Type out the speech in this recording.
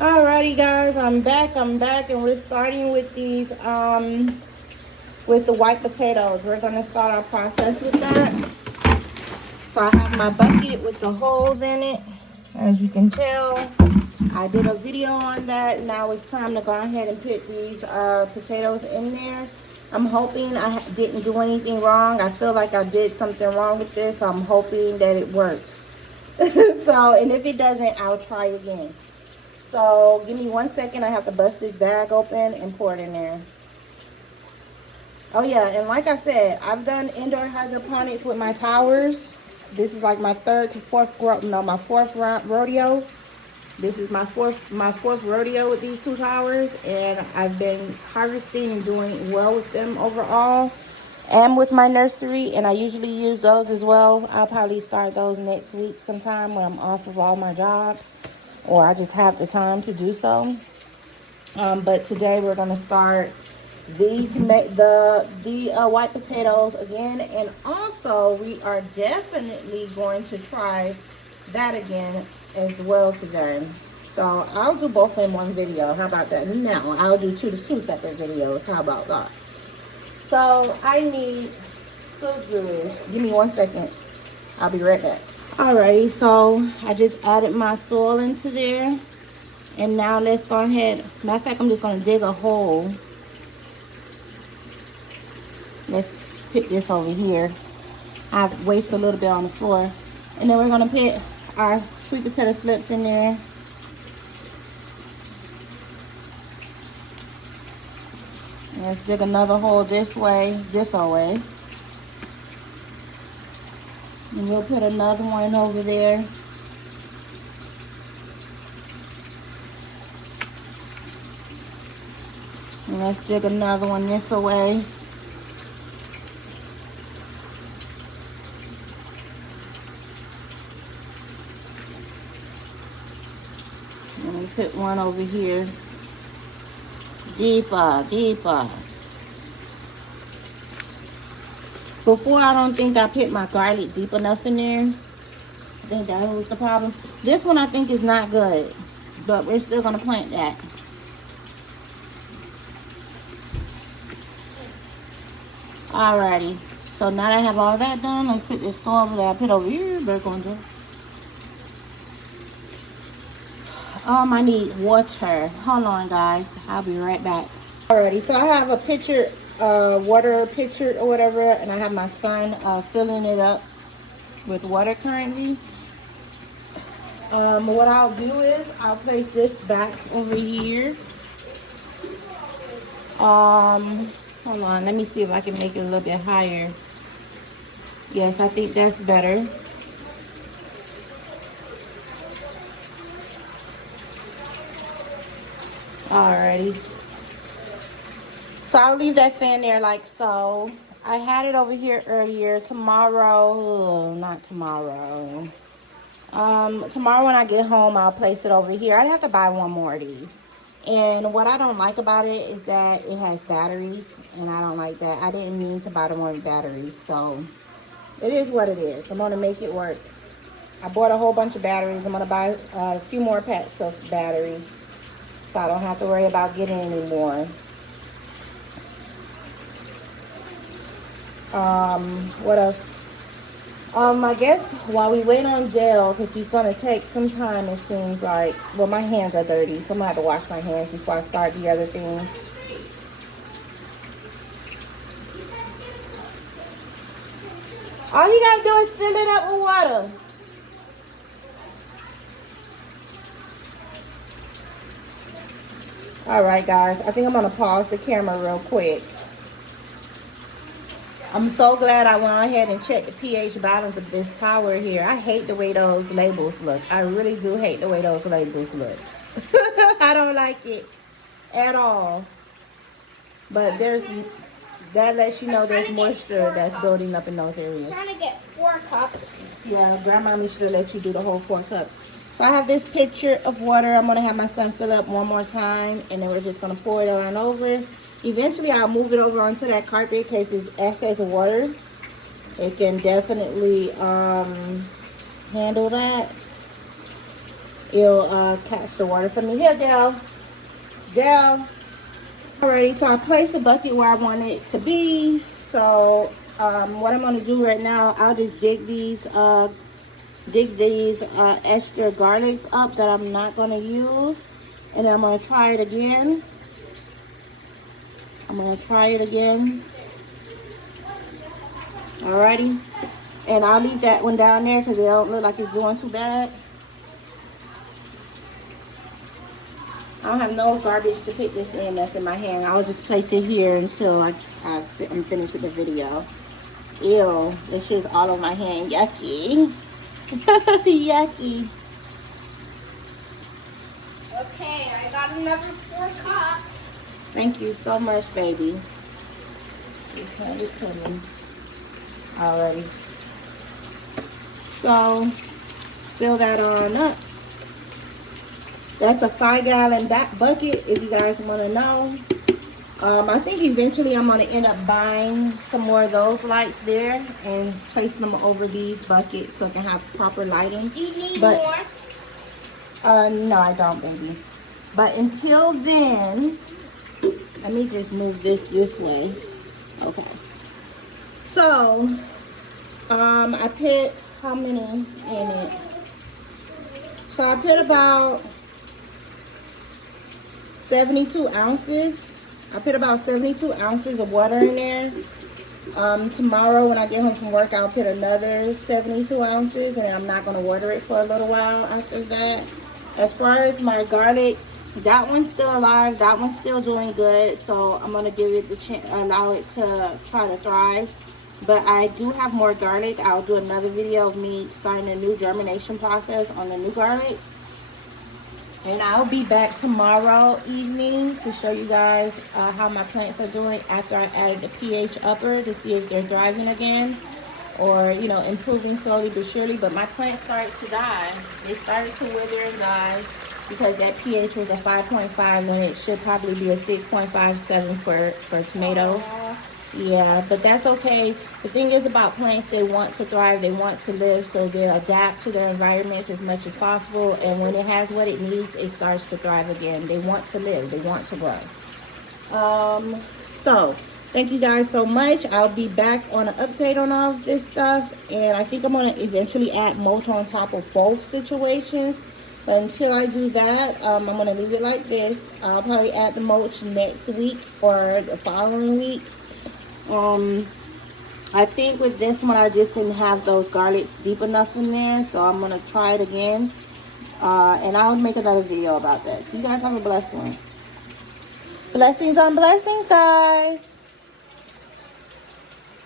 Alrighty guys, I'm back, and we're starting with these, with the white potatoes. We're gonna start our process with that. So I have my bucket with the holes in it. As you can tell, I did a video on that. Now it's time to go ahead and put these potatoes in there. I'm hoping I didn't do anything wrong. I feel like I did something wrong with this, so I'm hoping that it works. So, and if it doesn't, I'll try again. So give me 1 second. I have to bust this bag open and pour it in there. Oh yeah, and like I said, I've done indoor hydroponics with my towers. This is like my fourth rodeo. This is my fourth rodeo with these two towers, and I've been harvesting and doing well with them overall, and with my nursery. And I usually use those as well. I'll probably start those next week sometime when I'm off of all my jobs, or I just have the time to do so. But today we're gonna start the white potatoes again, and also we are definitely going to try that again as well today. So I'll do both in one video. How about that? No, I'll do two separate videos. How about that? So I need scissors. Give me 1 second. I'll be right back. Alrighty, so I just added my soil into there. And now let's go ahead. Matter of fact, I'm just going to dig a hole. Let's put this over here. I've wasted a little bit on the floor. And then we're going to put our sweet potato slips in there. Let's dig another hole this way, and we'll put another one over there. And let's dig another one this way. And we put one over here. Deeper. Before, I don't think I put my garlic deep enough in there. I think that was the problem. This one I think is not good, but we're still gonna plant that. Alrighty, so now that I have all that done, let's put this soil that I put over here back on there. I need water. Hold on, guys. I'll be right back. Alrighty, so I have a pitcher, water pitcher or whatever, and I have my son filling it up with water currently. What I'll do is I'll place this back over here. Hold on, let me see if I can make it a little bit higher. Yes, I think that's better. Alrighty. So I'll leave that fan there like so. I had it over here earlier. Tomorrow, not tomorrow. Tomorrow when I get home, I'll place it over here. I'd have to buy one more of these. And what I don't like about it is that it has batteries, and I don't like that. I didn't mean to buy the one with batteries, so it is what it is. I'm going to make it work. I bought a whole bunch of batteries. I'm going to buy a few more packs of batteries, so I don't have to worry about getting any more. What else? I guess while we wait on Dale, because he's going to take some time, it seems like. Well, my hands are dirty, so I'm going to have to wash my hands before I start the other things. All you got to do is fill it up with water. Alright, guys. I think I'm going to pause the camera real quick. I'm so glad I went ahead and checked the pH balance of this tower here. I hate the way those labels look. I really do hate the way those labels look. I don't like it at all. But that lets you know there's moisture that's building up in those areas. I'm trying to get 4 cups. Yeah, Grandma should have let you do the whole 4 cups. So I have this pitcher of water. I'm going to have my son fill up one more time, and then we're just going to pour it on over. Eventually, I'll move it over onto that carpet in case there's excess water. It can definitely handle that. it'll catch the water for me. Here, Dell. Dell. Alrighty, so I placed the bucket where I want it to be. So what I'm gonna do right now, I'll just dig these extra garlics up that I'm not gonna use, and then I'm gonna try it again. Alrighty, and I'll leave that one down there because it don't look like it's doing too bad. I don't have no garbage to pick this in that's in my hand. I'll just place it here until I'm finished with the video. Ew, this shit's all over my hand. Yucky. Yucky. Okay, I got another 4 cups. Thank you so much, baby. Just hand it to me. Alrighty. So, fill that on up. That's a 5-gallon bucket, if you guys want to know. I think eventually I'm going to end up buying some more of those lights there and placing them over these buckets so I can have proper lighting. Do you need more? No, I don't, baby. But until then, let me just move this way. Okay. So, I put how many in it? So I put about 72 ounces. I put about 72 ounces of water in there. Tomorrow when I get home from work, I'll put another 72 ounces, and I'm not going to water it for a little while after that. As far as my garlic, that one's still alive. That one's still doing good. So I'm going to give it the chance, allow it to try to thrive. But I do have more garlic. I'll do another video of me starting a new germination process on the new garlic. And I'll be back tomorrow evening to show you guys how my plants are doing after I added the pH upper to see if they're thriving again, or, you know, improving slowly but surely. But my plants started to die. They started to wither and die because that pH was a 5.5 when it should probably be a 6.57 for tomatoes. Yeah, but that's okay. The thing is about plants, they want to thrive, they want to live, so they'll adapt to their environments as much as possible. And when it has what it needs, it starts to thrive again. They want to live, they want to grow. So thank you guys so much. I'll be back on an update on all of this stuff, and I think I'm going to eventually add mulch on top of both situations. But until I do that, I'm going to leave it like this. I'll probably add the mulch next week or the following week. I think with this one I just didn't have those garlics deep enough in there, so I'm gonna try it again, and I'll make another video about that. You guys have a blessed one. Blessings on blessings, guys.